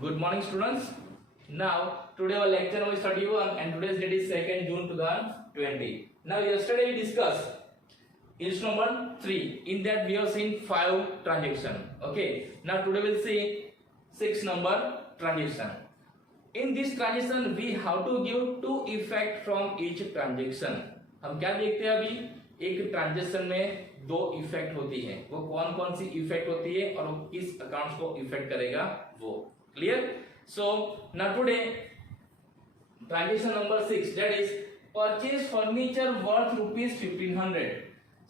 Good morning, students. Now, today our lecture will start you and today's date is 2nd June 2020. Now, yesterday we discussed issue number 3. In that we have seen 5 transaction. Okay. Now, today we'll see 6 number transaction. In this transaction, we have to give 2 effect from each transaction. हम क्या देखते हैं अभी? एक transaction में 2 effect होती है. वो कौन कौन सी इफेक्ट होती है और वो किस अकाउंट्स को इफेक्ट करेगा वो. Clear? So now today transaction number 6, that is purchase furniture worth rupees 1500.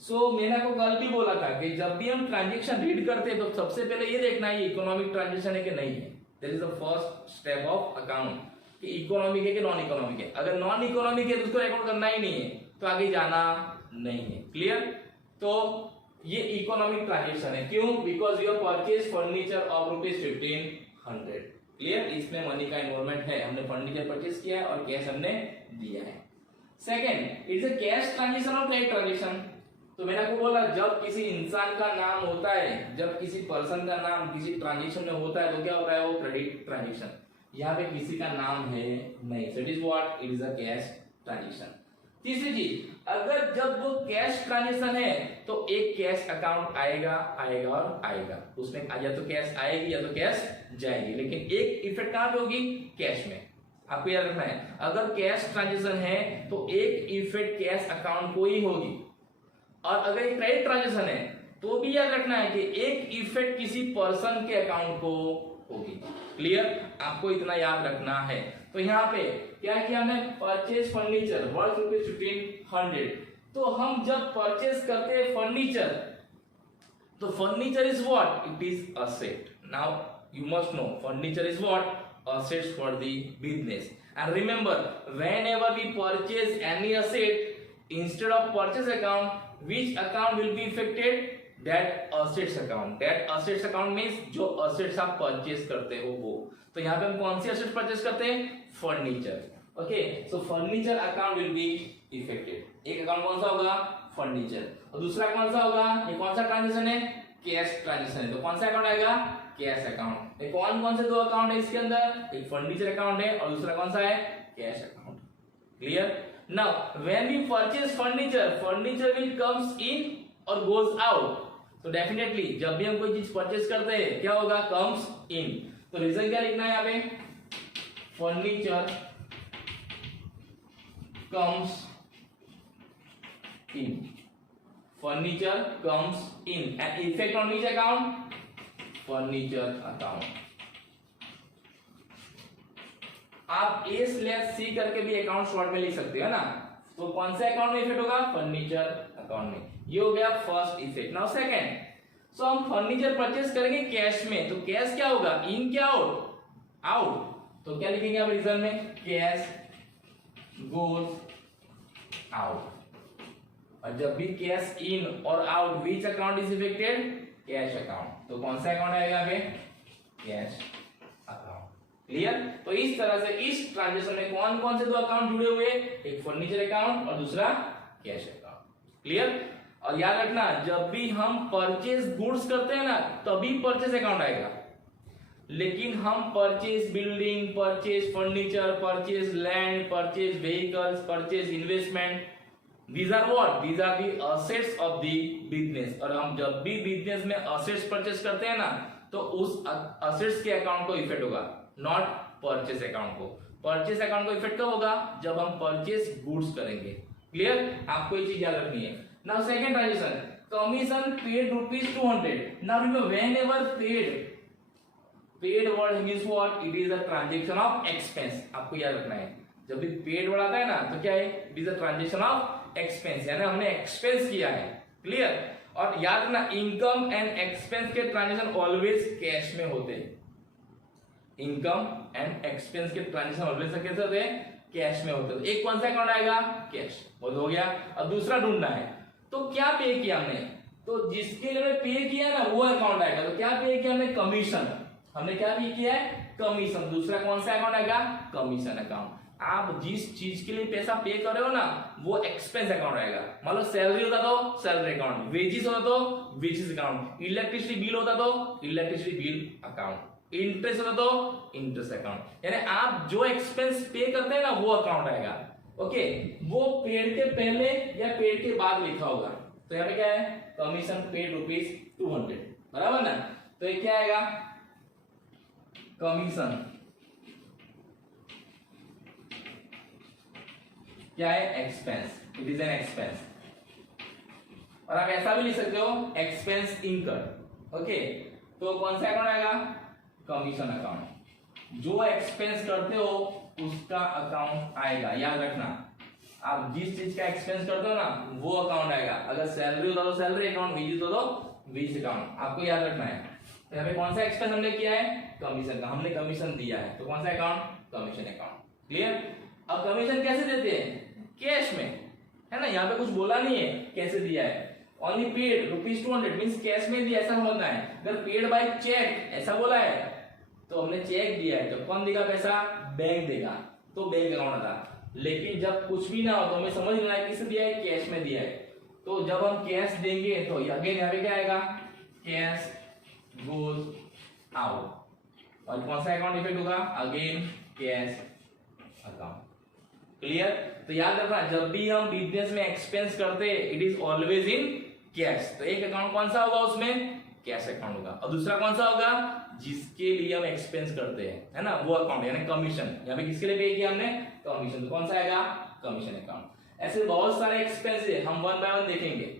So मैंने आपको कल भी बोला था कि जब भी हम ट्रांजेक्शन रीड करते हैं तो सबसे पहले ये देखना है इकोनॉमिक ट्रांजेक्शन है कि नहीं है. That is the first step of account कि इकोनॉमिक है कि नॉन इकोनॉमिक है. अगर नॉन इकोनॉमिक है तो उसको अकाउंट करना ही नहीं है, तो आगे जाना नहीं है. क्लियर? तो ये इकोनॉमिक ट्रांजेक्शन है. क्यों? Because you purchase furniture of rupees 1500. Clear? इसमें मनी का इन्वॉल्वमेंट है. हमने फर्नीचर परचेज किया है और कैश हमने दिया है. Second, it's a cash transaction और क्रेडिट ट्रांजेक्शन. तो मैंने आपको बोला जब किसी इंसान का नाम होता है, जब किसी पर्सन का नाम किसी ट्रांजेक्शन में होता है तो क्या होता है? वो क्रेडिट ट्रांजेक्शन. यहाँ पे किसी का नाम है नहीं, so it is what? It is a cash transaction. तीसरी चीज, अगर जब वो कैश ट्रांजेक्शन है तो एक कैश अकाउंट आएगा और आएगा. उसमें या तो कैश आएगी या तो कैश जाएगी, लेकिन एक इफेक्ट कहां पे होगी? कैश में. आपको याद रखना है, अगर कैश ट्रांजेक्शन है तो एक इफेक्ट कैश अकाउंट को ही होगी, और अगर एक क्रेडिट ट्रांजेक्शन है तो भी याद रखना है कि एक इफेक्ट किसी पर्सन के अकाउंट को होगी. क्लियर? आपको इतना याद रखना है. तो यहाँ पे क्या किया हमने? Purchase furniture worth rupees 1500. तो हम जब परचेज करते हैं फर्नीचर, तो furniture is what? It is asset. Now you must know furniture is what? assets for the business. And remember, whenever we purchase any asset, instead of purchase account, which account will be affected? That assets account. That assets account means जो assets आप purchase करते हो वो. तो यहाँ पे हम कौन सी assets purchase करते हैं? Furniture. Okay, so furniture account will be affected. एक account कौन सा होगा? Furniture. और दूसरा कौन सा होगा? ये कौन सा ट्रांजेक्शन है? कैश ट्रांजेक्शन है. तो कौन सा अकाउंट आएगा? Cash account. कौन से 2 अकाउंट है इसके अंदर? एक फर्नीचर अकाउंट है और दूसरा कौन सा है? Cash account. Clear? Now when we purchase furniture will comes in और गोज आउट. तो डेफिनेटली जब भी हम कोई चीज परचेज करते हैं क्या होगा? Comes in. तो रीजन क्या लिखना है यहाँ पे? Furniture comes in. Furniture comes in and effect on which account? Furniture account. आप A/C करके भी अकाउंट शॉर्ट में लिख सकते हो ना. तो कौन से अकाउंट में इफेक्ट होगा? फर्नीचर अकाउंट में. ये हो गया फर्स्ट इफेक्ट. नाउ सेकंड, सो हम फर्नीचर परचेज करेंगे कैश में, तो कैश क्या होगा? इन क्या आउट? आउट. तो क्या लिखेंगे आप रीजन में? Cash goes out. और जब भी कैश इन और out, which account is affected? Cash account. तो कौन सा अकाउंट आएगा यहाँ पे? Cash account. क्लियर? तो इस तरह से इस ट्रांजेक्शन में कौन कौन से 2 अकाउंट जुड़े हुए? एक फर्नीचर अकाउंट और दूसरा कैश अकाउंट. क्लियर? और याद रखना जब भी हम परचेज गुड्स करते हैं ना तभी परचेज अकाउंट आएगा, लेकिन हम purchase building, purchase furniture, purchase land, purchase vehicles, purchase investment, these are what? These are the assets of the business. और हम जब भी बिजनेस में assets परचेज करते हैं ना तो उस assets के अकाउंट को इफेक्ट होगा, नॉट परचेज अकाउंट को. परचेज अकाउंट को इफेक्ट कब होगा? जब हम परचेज गुड्स करेंगे. क्लियर? आपको ये चीज याद रखनी है. Now second transaction, commission paid rupees 200. Now remember whenever paid word means what? It is a transaction of expense. आपको याद रखना है जब भी पेड वर्ड आता है ना तो क्या है? It is a transaction of expense, यानी हमने एक्सपेंस किया है. क्लियर? और याद रखना इनकम एंड एक्सपेंस के ट्रांजेक्शन ऑलवेज कैश में होते हैं. इनकम एंड एक्सपेंस के ट्रांजेक्शन ऑलवेज कैसे होते हैं? कैश में होते हैं. एक कौन सा अकाउंट आएगा? कैश. वो हो गया. अब दूसरा ढूंढना है तो क्या पे किया हमने? तो जिसके लिए पे किया ना वो अकाउंट आएगा. तो क्या पे किया हमने? कमीशन. हमने क्या पे किया है? कमीशन. दूसरा कौन सा अकाउंट आएगा? Commission account. आप जिस चीज के लिए पैसा पे कर रहे हो ना वो एक्सपेंस अकाउंट आएगा. मतलब सैलरी होता तो सैलरी अकाउंट, वेजेस होता तो वेजेस अकाउंट, इलेक्ट्रिसिटी बिल होता तो इलेक्ट्रिसिटी बिल अकाउंट. इंटरेस्ट होता तो इंटरेस्ट अकाउंट, यानी आप जो एक्सपेंस पे करते हैं ना वो अकाउंट आएगा। ओके, वो पेड के पहले या पेड के बाद लिखा होगा। तो यहाँ पे क्या है, कमीशन पेड ₹200, बराबर ना। तो ये क्या आएगा, कमीशन क्या है, expense, it is an expense. और आप ऐसा भी लिख सकते हो, एक्सपेंस इनकर्ड। ओके, तो कौन सा अकाउंट आएगा, कमीशन अकाउंट। जो एक्सपेंस करते हो उसका अकाउंट आएगा, याद रखना। आप जिस चीज का एक्सपेंस करते हो ना वो अकाउंट आएगा। अगर सैलरी होता तो सैलरी अकाउंट, विजिट होता तो विजिट अकाउंट, आपको याद रखना है। तो यहाँ पे कौन सा एक्सपेंस हमने किया है, कमीशन का, हमने कमीशन दिया है, तो कौन सा अकाउंट, कमीशन अकाउंट। क्लियर। अब कमीशन कैसे देते हैं, कैश में, है ना, यहाँ पे कुछ बोला नहीं है कैसे दिया है, ओनली पेड ₹200 मींस कैश में दिया, ऐसा समझना है। अगर पेड बाय चेक ऐसा बोला है तो हमने चेक दिया है, तो कौन देगा पैसा, बैंक देगा, तो बैंक अकाउंट आता। लेकिन जब कुछ भी ना हो तो हमें समझ लेना है किसे दिया है, कैश में दिया है। तो जब हम कैश देंगे तो अगेन यहाँ पे क्या आएगा, कैश गोज आउट, और कौन सा अकाउंट इफेक्ट होगा, अगेन कैश अकाउंट। क्लियर। तो याद रखना, जब भी हम बिजनेस में एक्सपेंस करते हैं it is always in cash. तो एक अकाउंट कौन सा होगा उसमें, कैश अकाउंट होगा, और दूसरा कौन सा होगा, जिसके लिए हम एक्सपेंस करते हैं, है ना, वो अकाउंट यानी कमीशन। यहाँ पे किसके लिए पे किया हमने, कमीशन, तो कौन सा आएगा, कमीशन अकाउंट। ऐसे बहुत सारे एक्सपेंस है, हम वन बाय वन देखेंगे,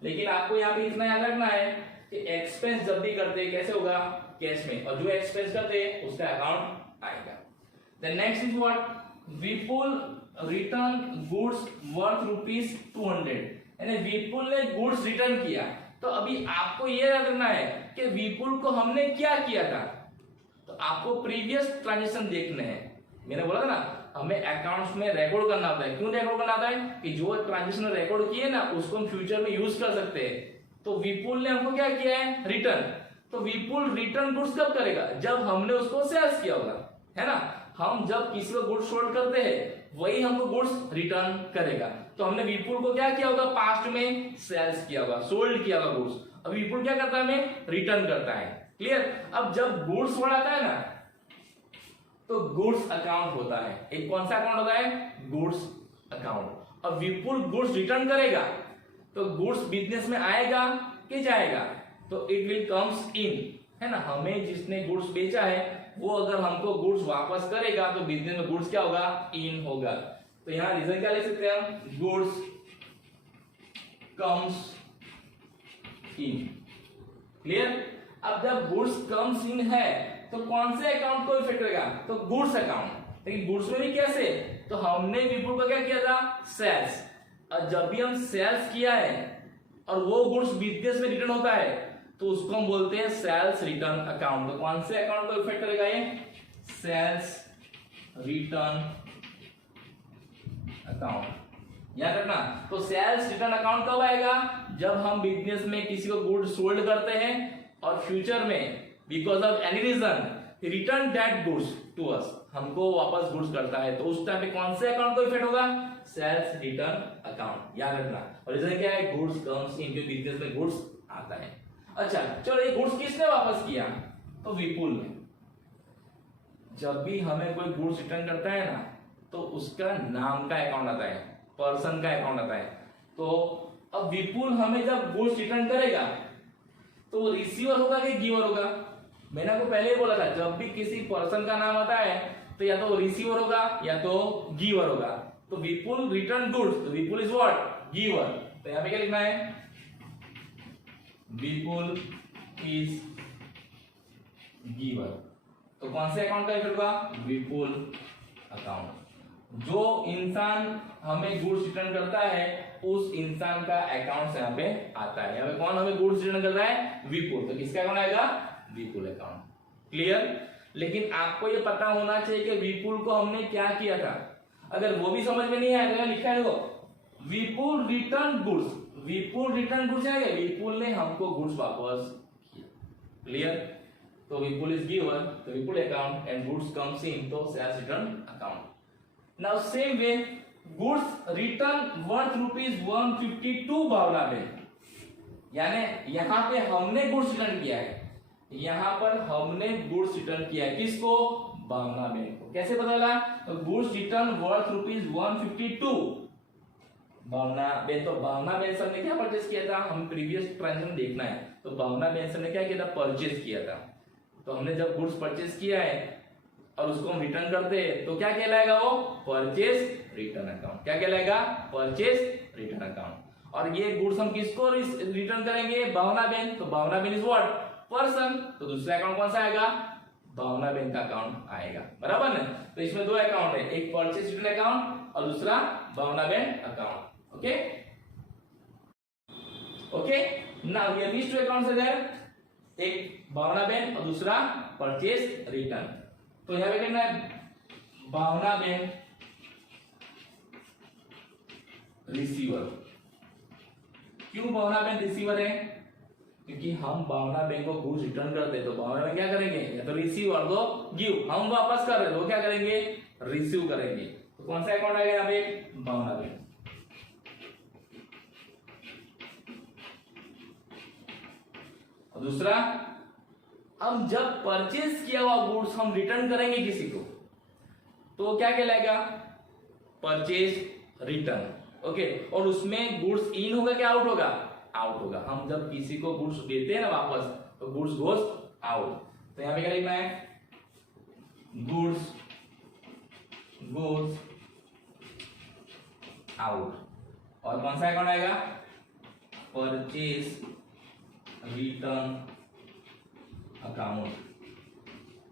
लेकिन आपको यहाँ पे इतना याद रखना है कि एक्सपेंस जब भी करते हैं कैसे होगा, कैश में, और जो एक्सपेंस करते हैं उसका अकाउंट आएगा। The next is what, Vipul return goods worth ₹200, यानी विपुल ने गुड्स रिटर्न किया। तो अभी आपको ये याद रखना है कि विपुल को हमने क्या किया था, तो आपको प्रीवियस ट्रांजेक्शन देखने हैं। मैंने बोला था ना, हमें अकाउंट्स में रिकॉर्ड करना होता है। क्यों रिकॉर्ड करना होता है, कि जो ट्रांजेक्शन रिकॉर्ड किए ना उसको हम फ्यूचर में यूज कर सकते हैं। तो विपुल ने हमको क्या किया है, रिटर्न। तो विपुल रिटर्न गुड्स कब करेगा, जब हमने उसको सेल्स किया होगा, है ना। हम जब किसी को गुड्स सोल्ड करते हैं वही हमको गुड्स रिटर्न करेगा। तो हमने विपुल को क्या किया होगा, पास्ट में सेल्स किया होगा, सोल्ड किया होगा गुड्स। अब विपुल क्या करता है, हमें रिटर्न करता है। क्लियर। अब जब गुड्स वर्ड आता है ना तो गुड्स अकाउंट होता है। एक कौन सा अकाउंट होता है, गुड्स अकाउंट। अब विपुल गुड्स रिटर्न करेगा तो गुड्स बिजनेस में आएगा कि जाएगा, तो इट विल कम्स इन, है ना। हमें जिसने गुड्स बेचा है वो अगर हमको गुड्स वापस करेगा तो बिजनेस में गुड्स क्या होगा, इन होगा। तो यहां रीजन क्या ले सकते हैं हम, गुड्स कम्स इन। क्लियर। अब जब गुड्स कम्स इन है तो कौन से अकाउंट को इफेक्ट करेगा, तो गुड्स अकाउंट। लेकिन गुड्स में भी कैसे, तो हमने विपुल को क्या किया था, सेल्स। और जब भी हम सेल्स किया है और वो गुड्स बिजनेस में रिटर्न होता है तो उसको हम बोलते हैं सेल्स रिटर्न अकाउंट। तो कौन से अकाउंट को इफेक्ट करेगा ये, सेल्स रिटर्न अकाउंट। याद रखना। तो सेल्स रिटर्न अकाउंट कब आएगा, जब हम बिजनेस में किसी को गुड्स सोल्ड करते हैं और फ्यूचर में because of any reason return that goods to us, हमको वापस गुड्स करता है, तो उस टाइम पे कौन से अकाउंट को इफेक्ट होगा, सेल्स रिटर्न अकाउंट। याद रखना। और रीजन क्या है, गुड्स कम्स इन, जो बिजनेस में गुड्स आता है। अच्छा चलो, ये गुड्स किसने वापस किया, तो विपुल ने। जब भी हमें कोई गुड्स रिटर्न करता है ना तो उसका नाम का अकाउंट आता है, पर्सन का अकाउंट आता है। तो अब विपुल हमें जब गुड्स रिटर्न करेगा तो वो रिसीवर होगा कि गिवर होगा। मैंने आपको पहले ही बोला था, जब भी किसी पर्सन का नाम आता है तो या तो रिसीवर होगा या तो गिवर होगा। तो विपुल रिटर्न गुड्स, तो विपुल इज व्हाट, गिवर। तो यहाँ पे क्या लिखना है, विपुल इज गिवर। तो कौन से अकाउंट का इफेक्ट होगा, विपुल अकाउंट। जो इंसान हमें गुड्स रिटर्न करता है उस इंसान का अकाउंट यहाँ पे आता है। यहाँ पे कौन हमें गुड्स रिटर्न कर रहा है, विपुल। तो किसका अकाउंट आएगा, विपुल अकाउंट। क्लियर। लेकिन आपको ये पता होना चाहिए कि विपुल को हमने क्या किया था। अगर वो भी समझ में नहीं आया तो लिखा है वो विपुल रिटर्न गुड्स। विपुल रिटर्न गुड्स आएगा, विपुल ने हमको गुड्स वापस किया। क्लियर। तो विपुल इज गिवर, तो Vipul account, and goods comes in, तो sales return account. Now same way goods return worth ₹152 Bhavna में, यानी यहां पे हमने गुड्स रिटर्न किया है यहाँ पर हमने गुड्स रिटर्न किया है, किसको? भावना बहन को। कैसे पता लगा? तो गुड्स रिटर्न वर्थ ₹152। भावना बहन, तो भावना बहन सर ने क्या परचेस किया था? हम प्रीवियस ट्रांजेक्शन देखना है। तो भावना बहन सर ने क्या किया था? परचेस किया था। तो हमने जब गुड्स परचेस किया है और उसको हम रिटर्न करते हैं तो क्या कहलाएगा? वो परचेस रिटर्न अकाउंट। क्या कहलाएगा? Purchase return account. और ये गुड्स हम किसको रिटर्न करेंगे? भावना बहन। तो भावना बहन इज व्हाट? पर्सन। तो दूसरा अकाउंट कौन सा आएगा? भावना बहन का अकाउंट आएगा, बराबर ना? तो इसमें दो अकाउंट है, एक परचेस रिटर्न अकाउंट और दूसरा भावना बहन account. Okay okay, now here these two accounts are there, एक भावना बहन और दूसरा परचेस रिटर्न। तो यहां पे कहना है भावना बहन रिसीवर। क्यों भावना बहन रिसीवर है? क्योंकि हम भावना बहन को गुड्स रिटर्न करते हैं तो भावना बहन क्या करेंगे? या तो रिसीव और दो गिव। हम वापस कर रहे हैं तो क्या करेंगे? रिसीव करेंगे। तो कौन सा अकाउंट आएगा यहाँ पे? भावना बहन। और दूसरा, हम जब परचेज किया हुआ गुड्स हम रिटर्न करेंगे किसी को तो क्या कहलाएगा? Purchase return. ओके, और उसमें गुड्स इन होगा क्या आउट होगा? आउट होगा। हम जब किसी को गुड्स देते हैं ना वापस तो गुड्स गोज आउट। तो यहां पे क्या लिखना है? Goods goes out. और कौन सा अकाउंट आएगा? Purchase return account.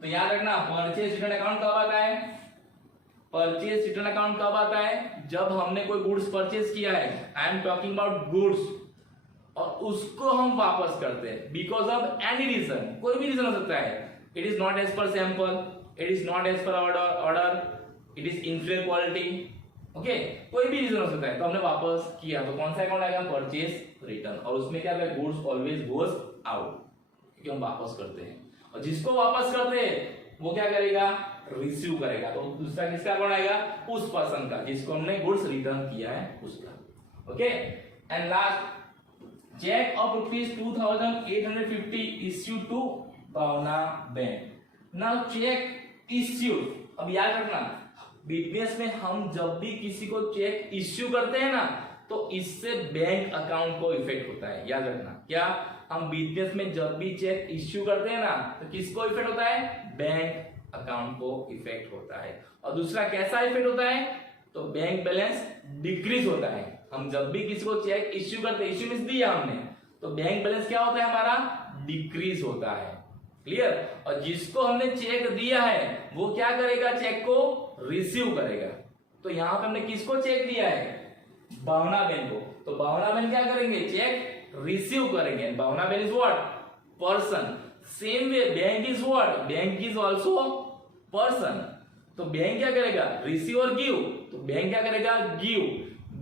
तो याद रखना परचेज रिटर्न अकाउंट कब आता है? परचेज रिटर्न अकाउंट कब आता है? जब हमने कोई गुड्स परचेज किया है, I am talking about goods, और उसको हम वापस करते हैं बिकॉज ऑफ एनी रीजन। कोई भी रीजन हो सकता है। It is not as per sample, it is not as per order, it is inferior quality. Okay, कोई भी रीजन हो सकता है तो हमने वापस किया तो कौन सा अकाउंट आएगा? Purchase return. और उसमें क्या है? गुड्स ऑलवेज गोज आउट, क्योंकि हम वापस करते हैं। और जिसको वापस करते हैं वो क्या करेगा? रिसीव करेगा। तो दूसरा किसका अकाउंट आएगा? उस पर्सन का जिसको हमने गुड्स रिटर्न किया है उसका। Okay, and last, cheque of ₹2850 issued to Bhavna बहन। नाउ चेक इश्यूड, अब याद रखना बिजनेस में हम जब भी किसी को चेक इश्यू करते हैं ना तो इससे बैंक अकाउंट को इफेक्ट होता है। याद रखना, क्या? हम बिजनेस में जब भी चेक इश्यू करते हैं ना तो किसको इफेक्ट होता है? बैंक अकाउंट को इफेक्ट होता है। और दूसरा कैसा इफेक्ट होता है? तो बैंक बैलेंस डिक्रीज होता है। हम जब भी किसी को चेक इश्यू करते हैं, इश्यू मींस दिया हमने, तो बैंक बैलेंस क्या होता है? हमारा डिक्रीज होता है। क्लियर? और जिसको हमने चेक दिया है वो क्या करेगा? चेक को रिसीव करेगा। तो यहां पे हमने किसको चेक दिया है? भावना बहन को। तो भावना बहन क्या करेंगे? चेक रिसीव करेंगे। भावना बहन is what? Person. Same way bank is what? Bank is also person. तो बैंक क्या करेगा? रिसीव और गिव। तो बैंक क्या करेगा? गिव।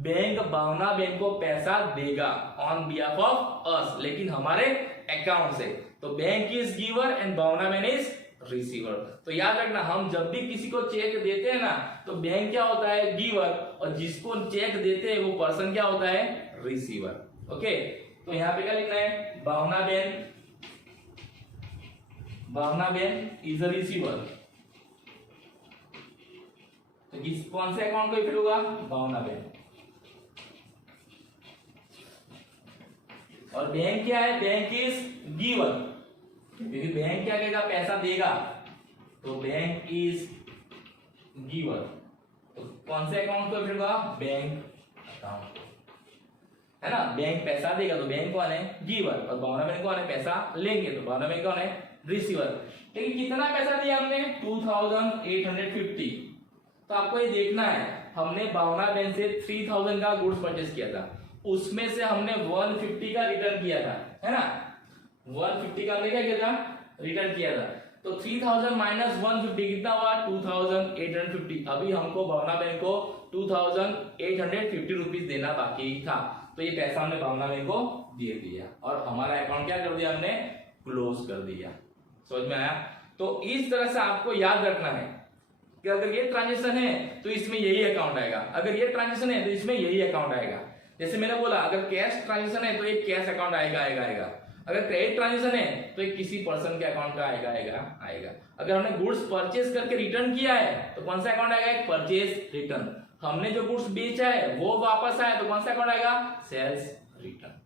बैंक भावना बहन को पैसा देगा ऑन बिहाफ ऑफ अस, लेकिन हमारे अकाउंट से। तो बैंक इज गिवर एंड भावना बहन इज रिसीवर। तो याद रखना हम जब भी किसी को चेक देते हैं ना तो बैंक क्या होता है? गिवर, और जिसको चेक देते हैं वो पर्सन क्या होता है? रिसीवर। ओके, तो यहां पे क्या लिखना है? भावना बहन इज अ रिसीवर। तो किस कौन से अकाउंट को इफेक्ट होगा? भावना बहन। और बैंक क्या है? बैंक इज गिवर, क्योंकि बैंक क्या कहेगा? पैसा देगा। तो बैंक इज गिवर। तो कौन से अकाउंट को इफेक्ट होगा? बैंक अकाउंट, है ना? बैंक पैसा देगा तो बैंक कौन है? गिवर। और भावना बहन कौन है? पैसा लेंगे तो भावना बहन कौन है? रिसीवर। लेकिन कितना पैसा दिया हमने? 2850। तो आपको ये देखना है हमने भावना बहन से 3000 का गुड्स परचेस किया था, उसमें से हमने 150 का रिटर्न किया था, है ना? 150 का हमने क्या किया था? रिटर्न किया था। तो 3000 माइनस 150 कितना हुआ? 2850। अभी हमको भावना बहन को 2850 रुपीज देना बाकी था, तो ये पैसा हमने भावना बहन को दे दिया और हमारा अकाउंट क्या कर दिया? हमने क्लोज कर दिया। समझ में आया? तो इस तरह से आपको याद रखना है कि अगर ये ट्रांजेक्शन है तो इसमें यही अकाउंट आएगा, अगर ये ट्रांजेक्शन है तो इसमें यही अकाउंट आएगा। जैसे मैंने बोला अगर कैश ट्रांजेक्शन है तो एक कैश अकाउंट आएगा। अगर क्रेडिट ट्रांजेक्शन है तो ये किसी पर्सन के अकाउंट का आएगा। अगर हमने गुड्स परचेज करके रिटर्न किया है तो कौन सा अकाउंट आएगा? एक परचेज रिटर्न। हमने जो गुड्स बेचा है वो वापस आया तो कौन सा अकाउंट आएगा? Sales return.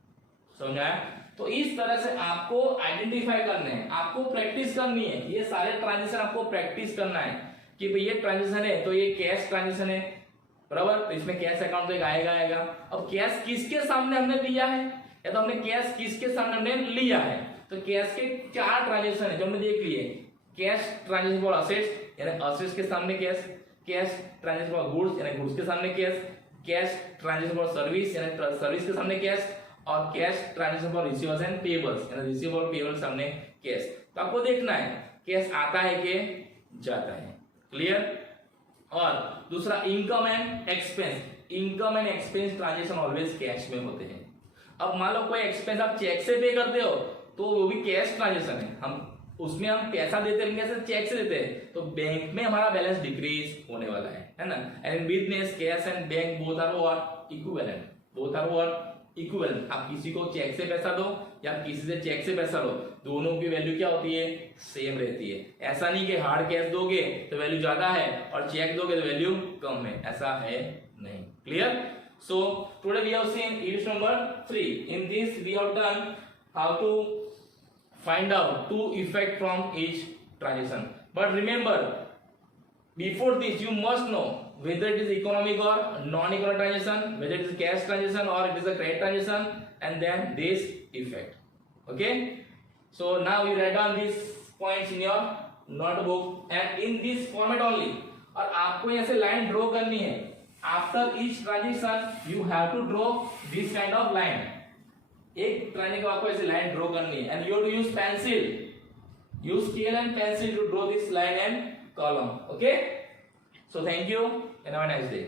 समझ आया? तो इस तरह से आपको आइडेंटिफाई करने हैं, आपको प्रैक्टिस करनी है, ये सारे ट्रांजेक्शन आपको प्रैक्टिस करना है कि भाई ये ट्रांजेक्शन है तो ये कैश ट्रांजेक्शन है, बराबर, तो इसमें कैश अकाउंट तो एक आएगा। अब कैश किसके सामने हमने लिया है, या तो हमने कैश किसके सामने हमने लिया है, तो कैश के 4 ट्रांजेक्शन है जो हमने देख लिए। कैश ट्रांजेक्शन फॉर असेट्स यानी असेट्स के सामने कैश ट्रांजेक्शन फॉर गुड्स यानी गुड्स के सामने कैश ट्रांजेक्शन फॉर सर्विस यानी सर्विस के सामने कैश, और cash transaction for receivers and payables यानी रिसीवर और पेबल्स सामने कैश। तो आपको देखना है कैश आता है कि जाता है। क्लियर? और दूसरा income and expense transaction always cash में होते हैं। अब मान लो कोई एक्सपेंस आप चेक से पे करते हो तो वो भी कैश ट्रांजेक्शन है, उसमें हम पैसा देते हैं कैसे? चेक से देते हैं, तो बैंक में हमारा बैलेंस डिक्रीज होने वाला है ना। And business cash and bank both are what? Equivalent. आप किसी को चेक से पैसा दो या किसी से चेक से पैसा लो, दोनों की वैल्यू क्या होती है? सेम रहती है। ऐसा नहीं कि हार्ड कैश दोगे तो वैल्यू ज्यादा है और चेक दोगे तो वैल्यू कम है, ऐसा है नहीं। Clear? So today we have seen issue number 3. In this we have done how to find out two effect from each transaction. But remember, before this you must know whether it is economic or non-economic transaction, whether it is cash transaction or it is a credit transaction, and then this effect. Okay? So now you write down these points in your notebook and in this format only. और आपको यहाँ से line draw करनी है। After each transaction you have to draw this kind of line. एक transaction को आपको ऐसे लाइन ड्रॉ करनी है and you have to use pencil, use scale and pencil to draw this line and column. Okay? So thank you and have a nice day.